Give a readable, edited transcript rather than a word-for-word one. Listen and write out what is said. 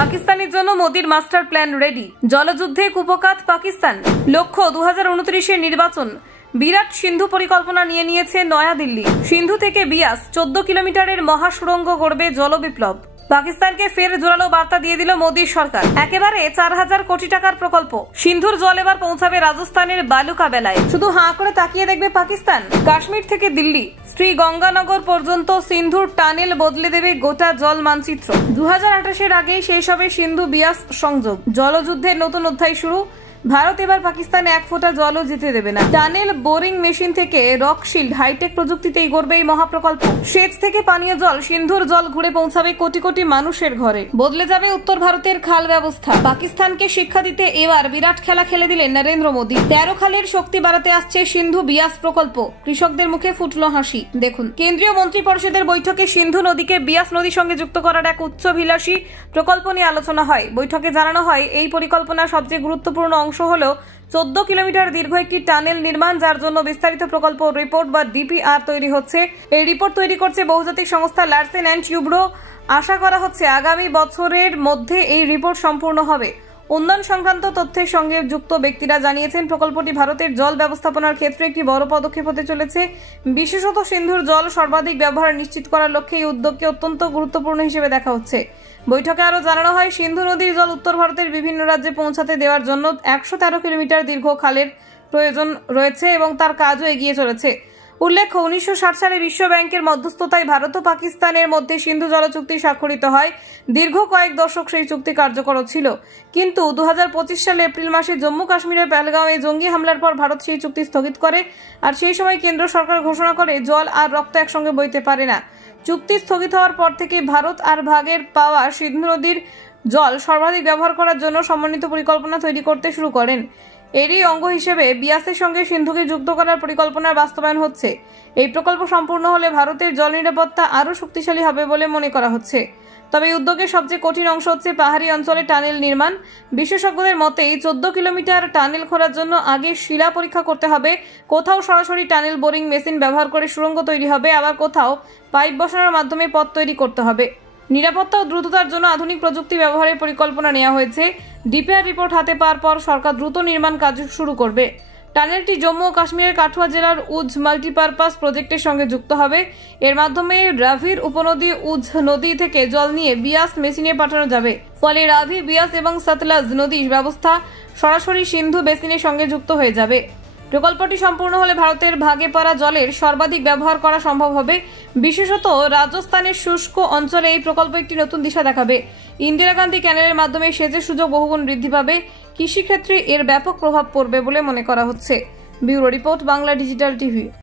পাকিস্তানের জন্য মোদির মাস্টার প্ল্যান রেডি। জলযুদ্ধে কুপকাত পাকিস্তান। লক্ষ্য 2029 নির্বাচন। বিরাট সিন্ধু পরিকল্পনা নিয়ে নিয়েছে নয়াদিল্লি। সিন্ধু থেকে বিয়াস 14 কিলোমিটারের মহাসুড়ঙ্গ গড়বে জলবিপ্লব। পাকিস্তানকে ফের জোরালো বার্তা দিয়ে দিল মোদীর সরকার। একেবারে 4000 কোটি টাকার প্রকল্প। সিন্ধুর জল এবার পৌঁছাবে রাজস্থানের বালুকা বেলায়। শুধু হাঁ করে তাকিয়ে দেখবে পাকিস্তান। কাশ্মীর থেকে দিল্লি, শ্রী গঙ্গানগর পর্যন্ত সিন্ধুর টানেল বদলে দেবে গোটা জল মানচিত্র। 2028 আগেই শেষ হবে সিন্ধু বিয়াস সংযোগ। জলযুদ্ধের নতুন অধ্যায় শুরু। ভারত এবার পাকিস্তানে এক ফোঁটা জলও যেতে দেবে না। টানেল, বোরিং মেশিন থেকে রকশিল্ড, হাইটেক প্রযুক্তিতেই গড়বে এই মহাপ্রকল্প। সেচ থেকে পানীয় জল, সিন্ধুর জল ঘুরে পৌঁছাবে কোটি কোটি মানুষের ঘরে। বদলে যাবে উত্তর ভারতের খাল ব্যবস্থা। পাকিস্তানকে শিক্ষা দিতে এবার বিরাট খেলা খেলে দিলেন নরেন্দ্র মোদী। 13 খালের শক্তি বাড়াতে আসছে সিন্ধু বিয়াস প্রকল্প। কৃষকদের মুখে ফুটলো হাসি। দেখুন, কেন্দ্রীয় মন্ত্রী পরিষদের বৈঠকে সিন্ধু নদীকে বিয়াস নদীর সঙ্গে যুক্ত করার এক উচ্চাভিলাষী প্রকল্প নিয়ে আলোচনা হয়। বৈঠকে জানানো হয়, এই পরিকল্পনার সবচেয়ে গুরুত্বপূর্ণ অংশ হলো 14 কিলোমিটার দীর্ঘ একটি টানেল নির্মাণ, যার জন্য বিস্তারিত প্রকল্প রিপোর্ট বা ডিপিআর তৈরি হচ্ছে। এই রিপোর্ট তৈরি করছে বহুজাতিক সংস্থা লারসেন অ্যান্ড টুব্রো। আশা করা হচ্ছে আগামী বছরের মধ্যে এই রিপোর্ট সম্পূর্ণ হবে। উন্নয়ন সংক্রান্ত তথ্যের সঙ্গে যুক্ত ব্যক্তিরা জানিয়েছেন, প্রকল্পটি ভারতের জল ব্যবস্থাপনার ক্ষেত্রে একটি বড় পদক্ষেপ হতে চলেছে। বিশেষত সিন্ধুর জল সর্বাধিক ব্যবহার নিশ্চিত করার লক্ষ্যে এই উদ্যোগকে অত্যন্ত গুরুত্বপূর্ণ হিসেবে দেখা হচ্ছে। বৈঠকে আরও জানানো হয়, সিন্ধু নদীর জল উত্তর ভারতের বিভিন্ন রাজ্যে পৌঁছাতে দেওয়ার জন্য 113 কিলোমিটার দীর্ঘ খালের প্রয়োজন রয়েছে এবং তার কাজও এগিয়ে চলেছে। উল্লেখ্য, 1960 সালে বিশ্ব ব্যাংকের মধ্যস্থতায় ভারত ও পাকিস্তানের মধ্যে সিন্ধু জল চুক্তি স্বাক্ষরিত হয়। দীর্ঘ কয়েক দশক সেই চুক্তি কার্যকর ছিল, কিন্তু 2025 সালে এপ্রিল মাসে জম্মু কাশ্মীরের পেহেলগাঁওয়ে জঙ্গি হামলার পর ভারত সেই চুক্তি স্থগিত করে। আর সেই সময় কেন্দ্র সরকার ঘোষণা করে, জল আর রক্ত একসঙ্গে বইতে পারে না। চুক্তি স্থগিত হওয়ার পর থেকে ভারত আর ভাগের পাওয়া সিন্ধু নদীর জল সর্বাধিক ব্যবহার করার জন্য সমন্বিত পরিকল্পনা তৈরি করতে শুরু করেন। এরই অঙ্গ হিসেবে বিয়াসের সঙ্গে সিন্ধুকে যুক্ত করার পরিকল্পনার বাস্তবায়ন হচ্ছে। এই প্রকল্প সম্পূর্ণ হলে ভারতের জল নিরাপত্তা আরও শক্তিশালী হবে বলে মনে করা হচ্ছে। তবে এই উদ্যোগের সবচেয়ে কঠিন অংশ হচ্ছে পাহাড়ি অঞ্চলে টানেল নির্মাণ। বিশেষজ্ঞদের মতে, 14 কিলোমিটার টানেল খোঁড়ার জন্য আগে শিলা পরীক্ষা করতে হবে। কোথাও সরাসরি টানেল বোরিং মেশিন ব্যবহার করে সুড়ঙ্গ তৈরি হবে, আবার কোথাও পাইপ বসানোর মাধ্যমে পথ তৈরি করতে হবে। নিরাপত্তা ও দ্রুততার জন্য আধুনিক প্রযুক্তি ব্যবহারের পরিকল্পনা নেওয়া হয়েছে। ডিপিআর রিপোর্ট হাতে পাওয়ার পর সরকার দ্রুত নির্মাণ কাজ শুরু করবে। টানেলটি জম্মু ও কাশ্মীরের কাঠুয়া জেলার উজ মাল্টিপারপাস প্রজেক্টের সঙ্গে যুক্ত হবে। এর মাধ্যমে রাভির উপনদী উজ নদী থেকে জল নিয়ে বিয়াস মেশিনে পাঠানো যাবে। ফলে রাভি, বিয়াস এবং সতলাজ নদীর ব্যবস্থা সরাসরি সিন্ধু বেসিনের সঙ্গে যুক্ত হয়ে যাবে। প্রকল্পটি সম্পূর্ণ হলে ভারতের ভাগে পড়া জলের সর্বাধিক ব্যবহার করা সম্ভব হবে। বিশেষত রাজস্থানের শুষ্ক অঞ্চলে এই প্রকল্প একটি নতুন দিশা দেখাবে। ইন্দিরা গান্ধী ক্যানেলের মাধ্যমে সেচের সুযোগ বহুগুণ বৃদ্ধি পাবে। কৃষিক্ষেত্রে এর ব্যাপক প্রভাব পড়বে বলে মনে করা হচ্ছে। Bureau report, Bangla digital TV.